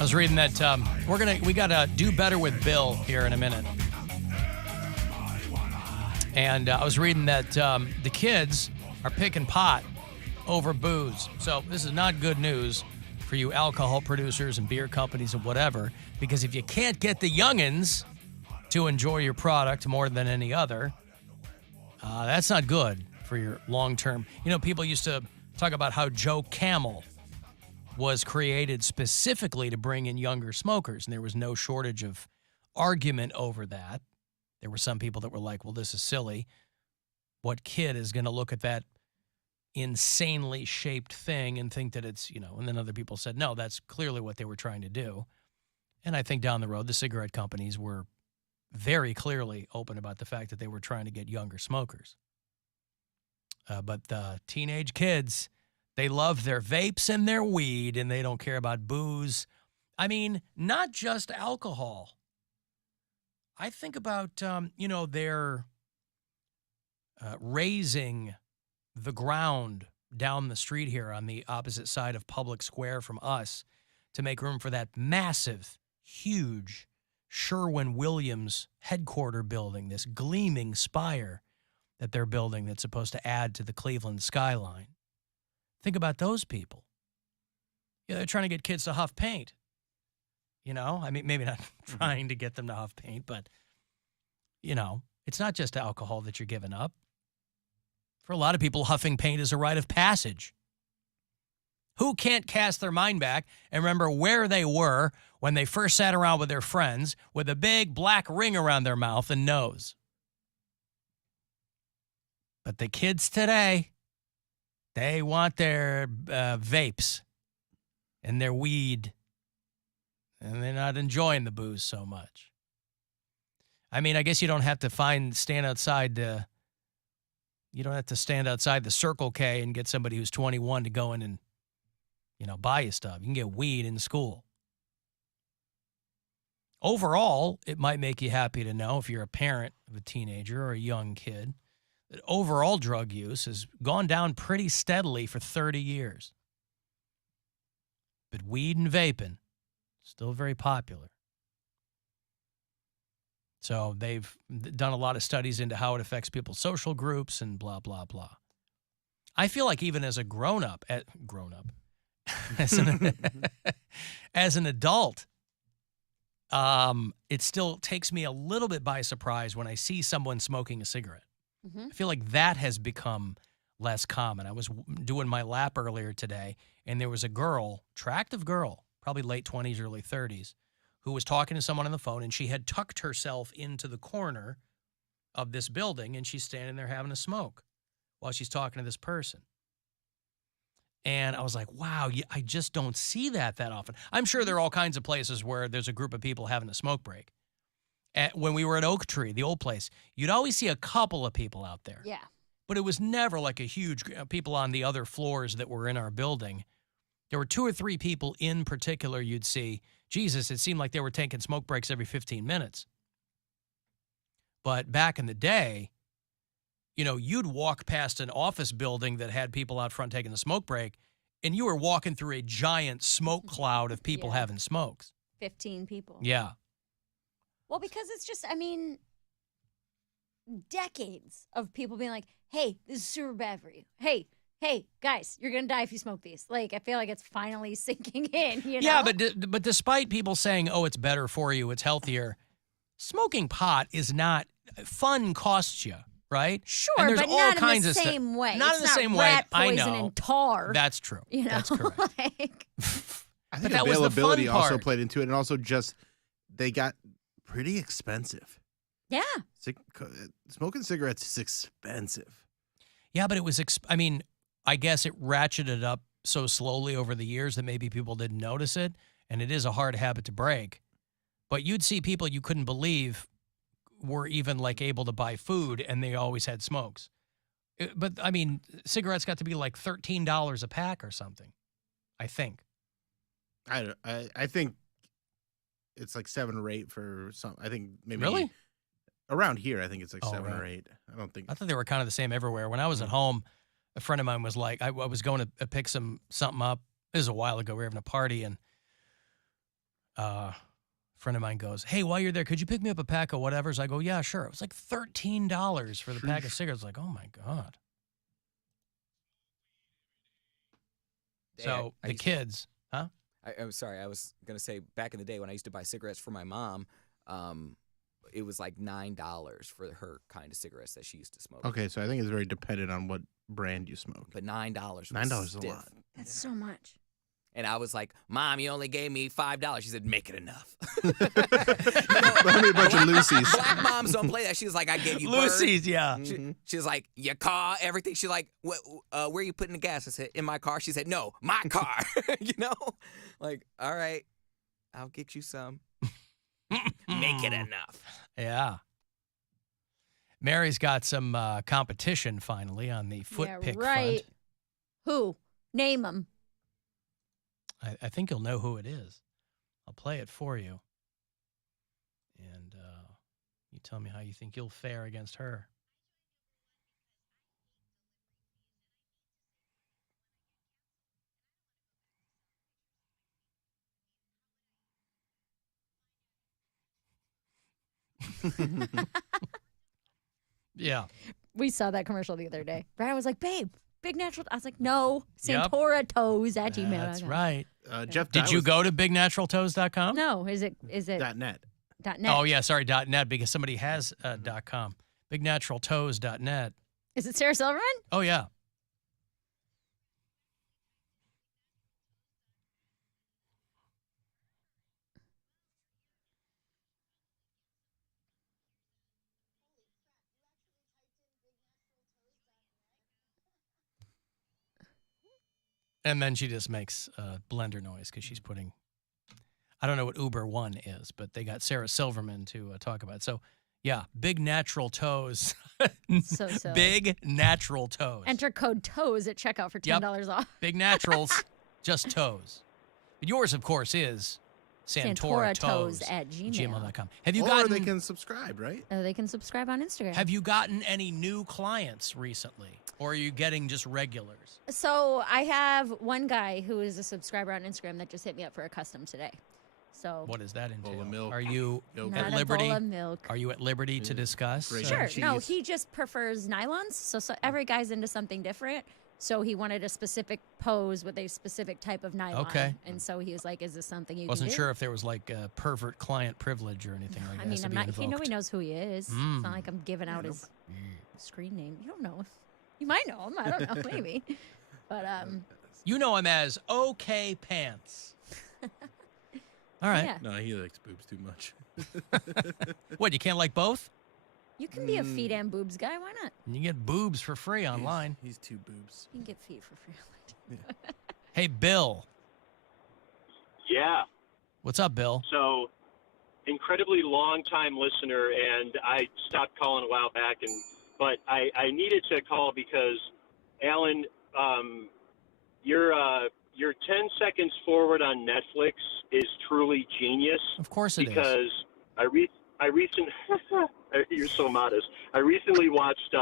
I was reading that we gotta do better with Bill here in a minute, and I was reading that the kids are picking pot over booze. So this is not good news for you alcohol producers and beer companies and whatever, because if you can't get the youngins to enjoy your product more than any other, that's not good for your long term. You know, people used to talk about how Joe Camel was created specifically to bring in younger smokers, and there was no shortage of argument over that. There were some people that were like, well, this is silly. What kid is going to look at that insanely shaped thing and think that it's, and then other people said, no, that's clearly what they were trying to do. And I think down the road, the cigarette companies were very clearly open about the fact that they were trying to get younger smokers. But the teenage kids, they love their vapes and their weed, and they don't care about booze. I mean, not just alcohol. I think about, they're raising the ground down the street here on the opposite side of Public Square from us to make room for that massive, huge Sherwin-Williams headquarter building, this gleaming spire that they're building that's supposed to add to the Cleveland skyline. Think about those people. Yeah, they're trying to get kids to huff paint. I mean, maybe not trying to get them to huff paint, but, it's not just alcohol that you're giving up. For a lot of people, huffing paint is a rite of passage. Who can't cast their mind back and remember where they were when they first sat around with their friends with a big black ring around their mouth and nose? But the kids today, they want their vapes and their weed, and they're not enjoying the booze so much. I mean, I guess you don't have to stand outside the Circle K and get somebody who's 21 to go in and, buy you stuff. You can get weed in school. Overall, it might make you happy to know, if you're a parent of a teenager or a young kid, that overall drug use has gone down pretty steadily for 30 years. But weed and vaping, still very popular. So they've done a lot of studies into how it affects people's social groups and blah, blah, blah. I feel like even as a grown-up, as an adult, it still takes me a little bit by surprise when I see someone smoking a cigarette. Mm-hmm. I feel like that has become less common. I was doing my lap earlier today, and there was a girl, attractive girl, probably late 20s, early 30s, who was talking to someone on the phone, and she had tucked herself into the corner of this building, and she's standing there having a smoke while she's talking to this person. And I was like, wow, I just don't see that often. I'm sure there are all kinds of places where there's a group of people having a smoke break. When we were at Oak Tree, the old place, you'd always see a couple of people out there. Yeah. But it was never like a huge people on the other floors that were in our building. There were 2 or 3 people in particular you'd see. Jesus, it seemed like they were taking smoke breaks every 15 minutes. But back in the day, you'd walk past an office building that had people out front taking a smoke break, and you were walking through a giant smoke cloud of people having smokes. 15 people. Yeah. Well, because it's just, decades of people being like, hey, this is super bad for you. Hey, guys, you're going to die if you smoke these. Like, I feel like it's finally sinking in, Yeah, but despite people saying, oh, it's better for you, it's healthier, smoking pot is not, fun costs you, right? Sure, but not in the same way. Not in the same way, I know. Poison and tar. That's true. That's correct. I think availability also played into it, and also just they got pretty expensive. Yeah. Smoking cigarettes is expensive. Yeah, but it was, I guess it ratcheted up so slowly over the years that maybe people didn't notice it, and it is a hard habit to break. But you'd see people you couldn't believe were even like able to buy food, and they always had smokes. But cigarettes got to be like $13 a pack or something, I think. I think it's like 7 or 8 for some. I think maybe really around here. I think it's like 7 or 8. I thought they were kind of the same everywhere. When I was at home, a friend of mine was like, I was going to pick something up. This is a while ago. We were having a party, and friend of mine goes, hey, while you're there, could you pick me up a pack of whatevers? I go, yeah, sure. It was like $13 for the pack of cigarettes. Like, oh, my God. So the kids, huh? I'm sorry. I was going to say back in the day when I used to buy cigarettes for my mom, it was like $9 for her kind of cigarettes that she used to smoke. Okay, so I think it's very dependent on what brand you smoke. But $9 $9 is a lot. That's so much. And I was like, Mom, you only gave me $5. She said, make it enough. Buy me a bunch of Lucy's. Black moms don't play that. She was like, I gave you Lucy's, yeah. She was like, your car, everything. She's like, where are you putting the gas? I said, in my car. She said, no, my car. You know? Like, all right, I'll get you some. Make it enough. Yeah. Mary's got some competition finally on the foot pick front. Who? Name them. I think you'll know who it is. I'll play it for you. And you tell me how you think you'll fare against her. Yeah. We saw that commercial the other day. Brian was like, babe, big natural. I was like, no, Santora toes at gmail.com. That's right. Jeff, did you go to bignaturaltoes.com? No, is it .net? .net. Oh, yeah, sorry, .net, because somebody has .com. Bignaturaltoes.net. Is it Sarah Silverman? Oh, yeah. And then she just makes blender noise because she's putting, I don't know what Uber One is, but they got Sarah Silverman to talk about it. So, yeah, Big Natural Toes. So silly. Big Natural Toes. Enter code TOES at checkout for $10 off. Big Naturals, just toes. But yours, of course, is Santora Toes at gmail.com. Have you or gotten? They can subscribe, right? They can subscribe on Instagram. Have you gotten any new clients recently, or are you getting just regulars? So I have one guy who is a subscriber on Instagram that just hit me up for a custom today. So what does that entail? Bowl of milk. Are you not at a liberty? bowl of milk. Are you at liberty to discuss? Sure. No, he just prefers nylons. So every guy's into something different. So he wanted a specific pose with a specific type of nylon. Okay. And so he was like, is this something you Wasn't can do? sure if there was like a pervert client privilege or anything like that. I mean, I'm not, he knows who he is. It's Mm. not like I'm giving out his screen name. You don't know. You might know him. I don't know. Maybe. But, you know him as OK Pants. All right. yeah. No, he likes boobs too much. What, you can't like both? You can be a feet and boobs guy. Why not? You can get boobs for free online. He's two boobs. You can get feet for free. Hey, Bill. Yeah. What's up, Bill? So, incredibly long-time listener, and I stopped calling a while back, but I needed to call because, Alan, your 10 seconds forward on Netflix is truly genius. Of course it is. Because I recently, you're so modest. I recently watched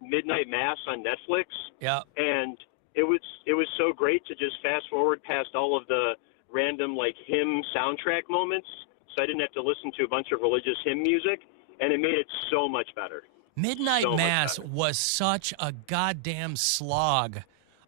Midnight Mass on Netflix. Yeah. And it was so great to just fast forward past all of the random like hymn soundtrack moments, so I didn't have to listen to a bunch of religious hymn music, and it made it so much better. Midnight Mass was such a goddamn slog.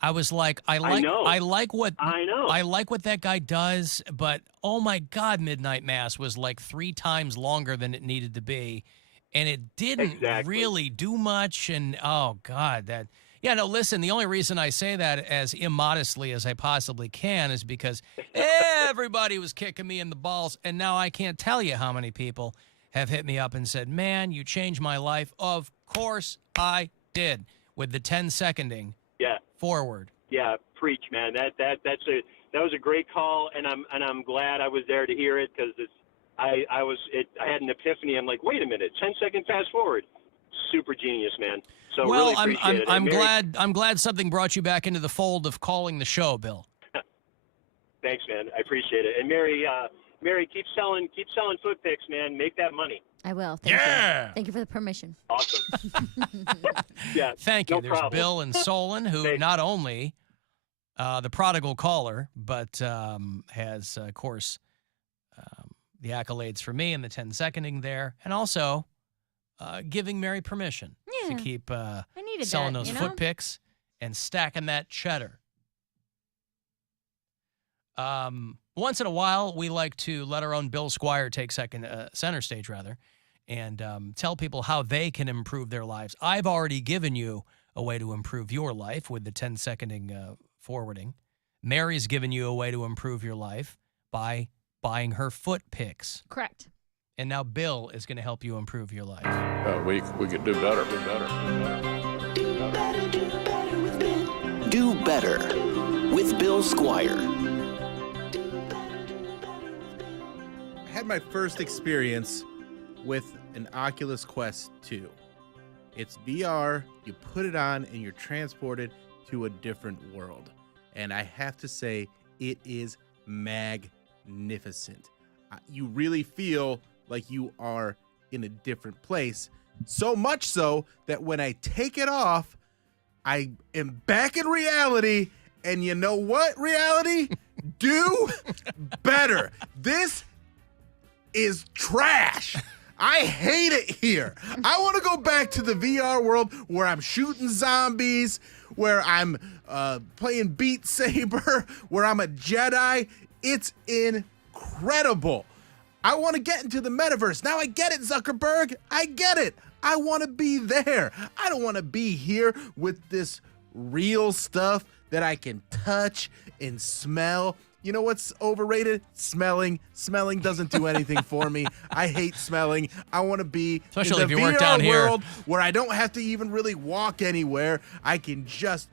I was like, I like what that guy does, but oh my God, Midnight Mass was like 3 times longer than it needed to be, and it didn't really do much. And oh God, listen, the only reason I say that as immodestly as I possibly can is because everybody was kicking me in the balls, and now I can't tell you how many people have hit me up and said, man, you changed my life. Of course I did, with the 10-seconding. Yeah. Forward. Yeah, preach, man. That was a great call, and I'm glad I was there to hear it because I had an epiphany. I'm like, wait a minute, 10-second fast forward, super genius, man. So well, really appreciate it. I'm glad something brought you back into the fold of calling the show, Bill. Thanks, man. I appreciate it. And Mary, keep selling foot picks, man. Make that money. I will. Thank you. Thank you for the permission. Awesome. Yeah. Thank you. No There's problem. Bill and Solon, who not only the prodigal caller, but has, of course, the accolades for me and the 10-seconding there, and also giving Mary permission to keep I needed selling that, those you know? foot picks and stacking that cheddar. Once in a while, we like to let our own Bill Squire take center stage, rather, and tell people how they can improve their lives. I've already given you a way to improve your life with the 10-seconding forwarding. Mary's given you a way to improve your life by buying her foot picks. Correct. And now Bill is going to help you improve your life. We could do better. Do better with Bill Squire. I had my first experience with an Oculus Quest 2. It's VR, you put it on, and you're transported to a different world. And I have to say, it is magnificent. You really feel like you are in a different place. So much so that when I take it off, I am back in reality. And you know what, reality? Do better. This is trash. I hate it here. I want to go back to the VR world where I'm shooting zombies, where I'm playing Beat Saber, where I'm a Jedi. It's incredible. I want to get into the metaverse. Now I get it, Zuckerberg. I get it. I want to be there. I don't want to be here with this real stuff that I can touch and smell. You know what's overrated? Smelling. Smelling doesn't do anything for me. I hate smelling. I want to be Especially in the if you work VR down here. world where I don't have to even really walk anywhere. I can just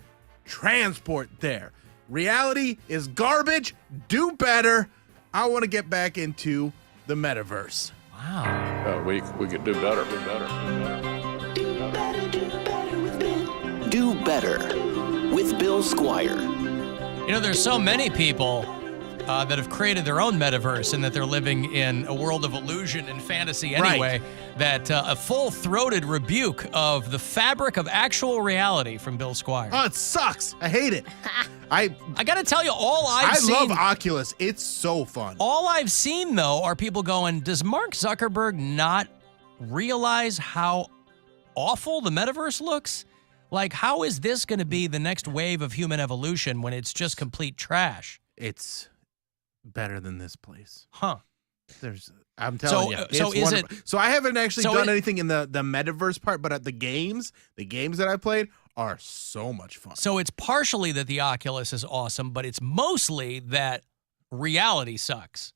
transport there. Reality is garbage. Do better. I want to get back into the metaverse. Wow. We could do better. Do better with Bill Squire. You know, there's so many people that have created their own metaverse and that they're living in a world of illusion and fantasy anyway, that a full-throated rebuke of the fabric of actual reality from Bill Squire. Oh, it sucks. I hate it. I got to tell you, all I've seen... love Oculus. It's so fun. All I've seen, though, are people going, does Mark Zuckerberg not realize how awful the metaverse looks? Like, how is this going to be the next wave of human evolution when it's just complete trash? It's better than this place. Huh. I'm telling you. So is it... So I haven't actually done anything in the metaverse part, but at the games that I played are so much fun. So it's partially that the Oculus is awesome, but it's mostly that reality sucks.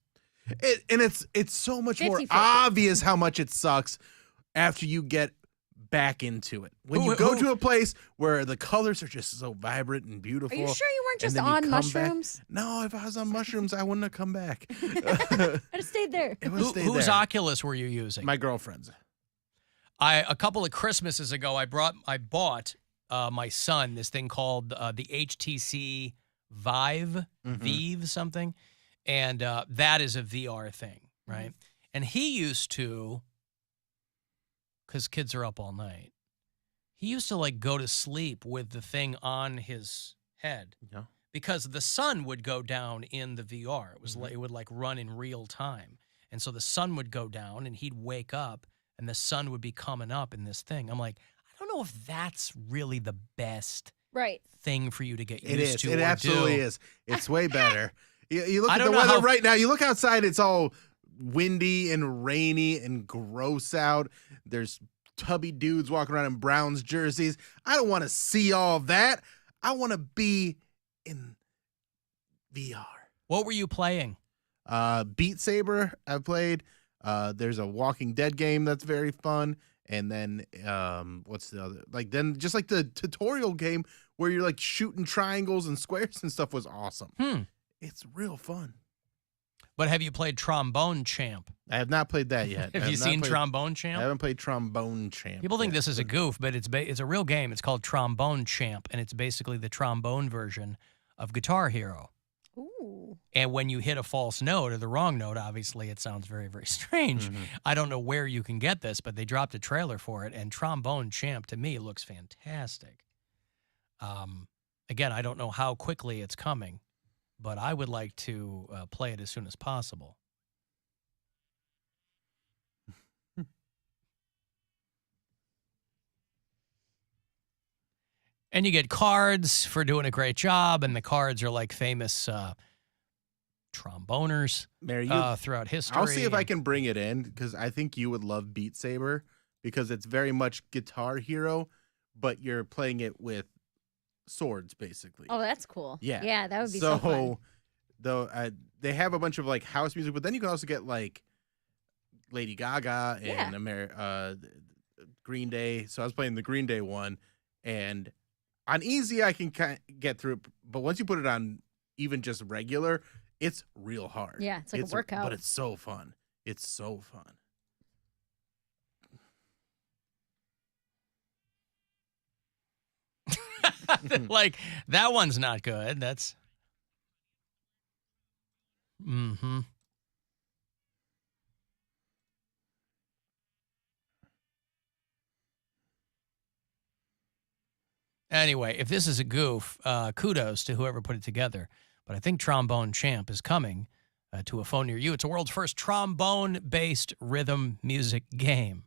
It's so much more 50-50. obvious how much it sucks after you get back into it. When you go to a place where the colors are just so vibrant and beautiful. Are you sure you weren't just and then you on come mushrooms? Back. No, if I was on mushrooms, I wouldn't have come back. I'd have stayed there. Whose Oculus were you using? My girlfriend's. A couple of Christmases ago, I bought my son this thing called the HTC Vive, Vive something, and that is a VR thing, right? And he used to, because kids are up all night, he used to like go to sleep with the thing on his head because the sun would go down in the VR. It was it would like run in real time, and so the sun would go down, and he'd wake up, and the sun would be coming up in this thing. I'm like, I don't know if that's really the best thing for you to get used to. It absolutely is. It's way better. You look I at don't the know weather how- right now. You look outside, it's all windy and rainy and gross out. There's tubby dudes walking around in Browns jerseys. I don't want to see all that. I want to be in VR. What were you playing? Beat Saber I've played. There's a Walking Dead game that's very fun. And then what's the other? Like then just like the tutorial game where you're like shooting triangles and squares and stuff was awesome. It's real fun. But have you played Trombone Champ? I have not played that yet. Have you seen Trombone Champ? I haven't played Trombone Champ. People think this is a goof, but it's a real game. It's called Trombone Champ, and it's basically the trombone version of Guitar Hero. Ooh. And when you hit a false note or the wrong note, obviously it sounds very, very strange. I don't know where you can get this, but they dropped a trailer for it, and Trombone Champ, to me, looks fantastic. Again, I don't know how quickly it's coming, but I would like to play it as soon as possible. And you get cards for doing a great job, and the cards are like famous tromboners Mary, throughout history. I'll see if I can bring it in because I think you would love Beat Saber because it's very much Guitar Hero, but you're playing it with swords, basically. Oh, that's cool. Yeah. Yeah, that would be so fun. Though they have a bunch of like house music, but then you can also get like Lady Gaga and Green Day. So I was playing the Green Day one, and on easy I can get through it, but once you put it on even just regular, it's real hard. Yeah, it's like a workout. But it's so fun. It's so fun. Like, that one's not good. That's... Mm-hmm. Anyway, if this is a goof, kudos to whoever put it together. But I think Trombone Champ is coming to a phone near you. It's the world's first trombone-based rhythm music game.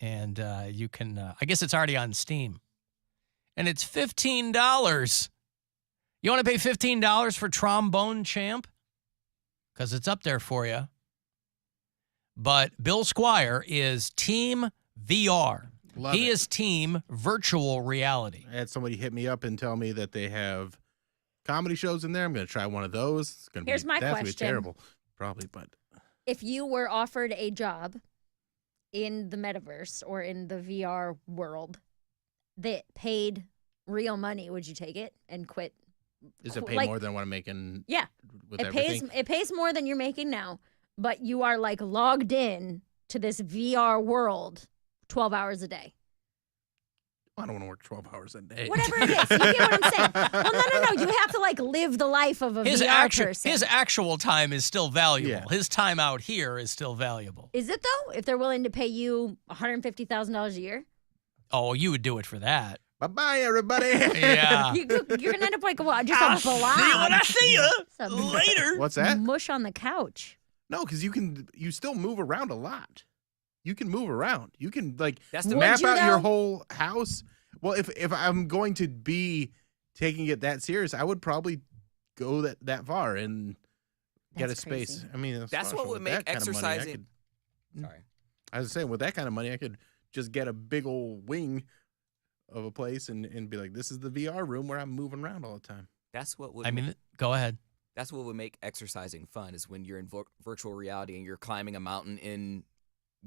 And you can, I guess it's already on Steam. And it's $15. You want to pay $15 for Trombone Champ? Because it's up there for you. But Bill Squire is Team VR. He is Team Virtual Reality. I had somebody hit me up and tell me that they have comedy shows in there. I'm going to try one of those. It's gonna Here's my that's question. Gonna be terrible, probably, but If you were offered a job in the metaverse or in the VR world that paid real money, would you take it and quit? is it pay like- more than what I'm making? Yeah. with It everything? pays more than you're making now, but you are like logged in to this VR world 12 hours a day. I don't want to work 12 hours a day. Whatever it is, you get what I'm saying. Well, no. You have to like live the life of a VR person. His actual time is still valuable. Yeah. His time out here is still valuable. Is it though? If they're willing to pay you $150,000 a year, Oh, you would do it for that. Bye-bye, everybody. Yeah. you're gonna end up like what? Just a blob. see you Some later. What's that? Mush on the couch. No, because you still move around a lot. You can move around. You can like That's the map you, out your though? whole house. Well, if I'm going to be taking it that serious, I would probably go that far and get That's a space. crazy. I mean, That's what would make exercising. Sorry. I was saying, with that kind of money, I could just get a big old wing of a place and be like, this is the VR room where I'm moving around all the time. That's what would. I mean, go ahead. That's what would make exercising fun. Is when you're in virtual reality and you're climbing a mountain in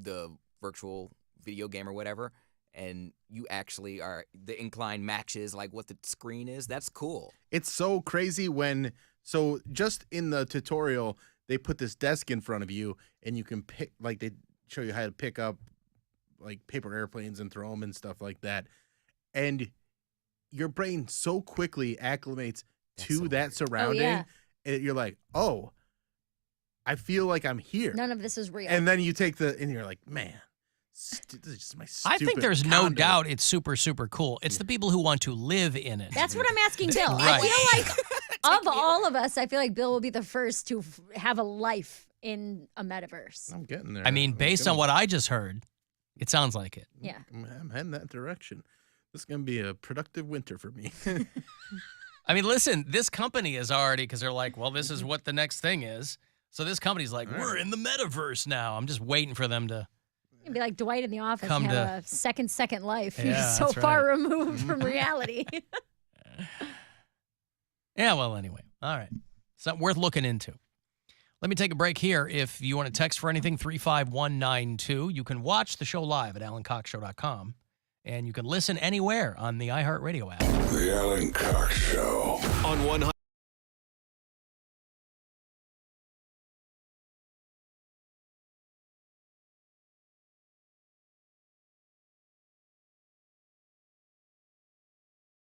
the virtual video game or whatever, and you actually are the incline matches like what the screen is. That's cool. It's so crazy so just in the tutorial, they put this desk in front of you and you can pick, like they show you how to pick up like paper airplanes and throw them and stuff like that. And your brain so quickly acclimates to so that weird. surrounding. Oh, yeah. And you're like, oh, I feel like I'm here. None of this is real. And then you take and you're like, man, this is just my I think stupid there's no condo." doubt it's super, super cool. It's the people who want to live in it. That's what I'm asking Bill. Right. I feel like of all of us, I feel like Bill will be the first to have a life in a metaverse. I'm getting there. I mean, I'm based on gonna- what I just heard, it sounds like it. Yeah. I'm heading that direction. This is going to be a productive winter for me. I mean, listen, this company is already, because they're like, well, this is what the next thing is. So this company's like, All we're right. in the metaverse now. I'm just waiting for them to. It'd be like Dwight in the office, Come have to- a second life. Yeah, He's so that's far right. removed from reality. Yeah, well, anyway. All right. Something worth looking into. Let me take a break here. If you want to text for anything, 35192. You can watch the show live at alancoxshow.com. And you can listen anywhere on the iHeartRadio app. The Alan Cox Show. On 100.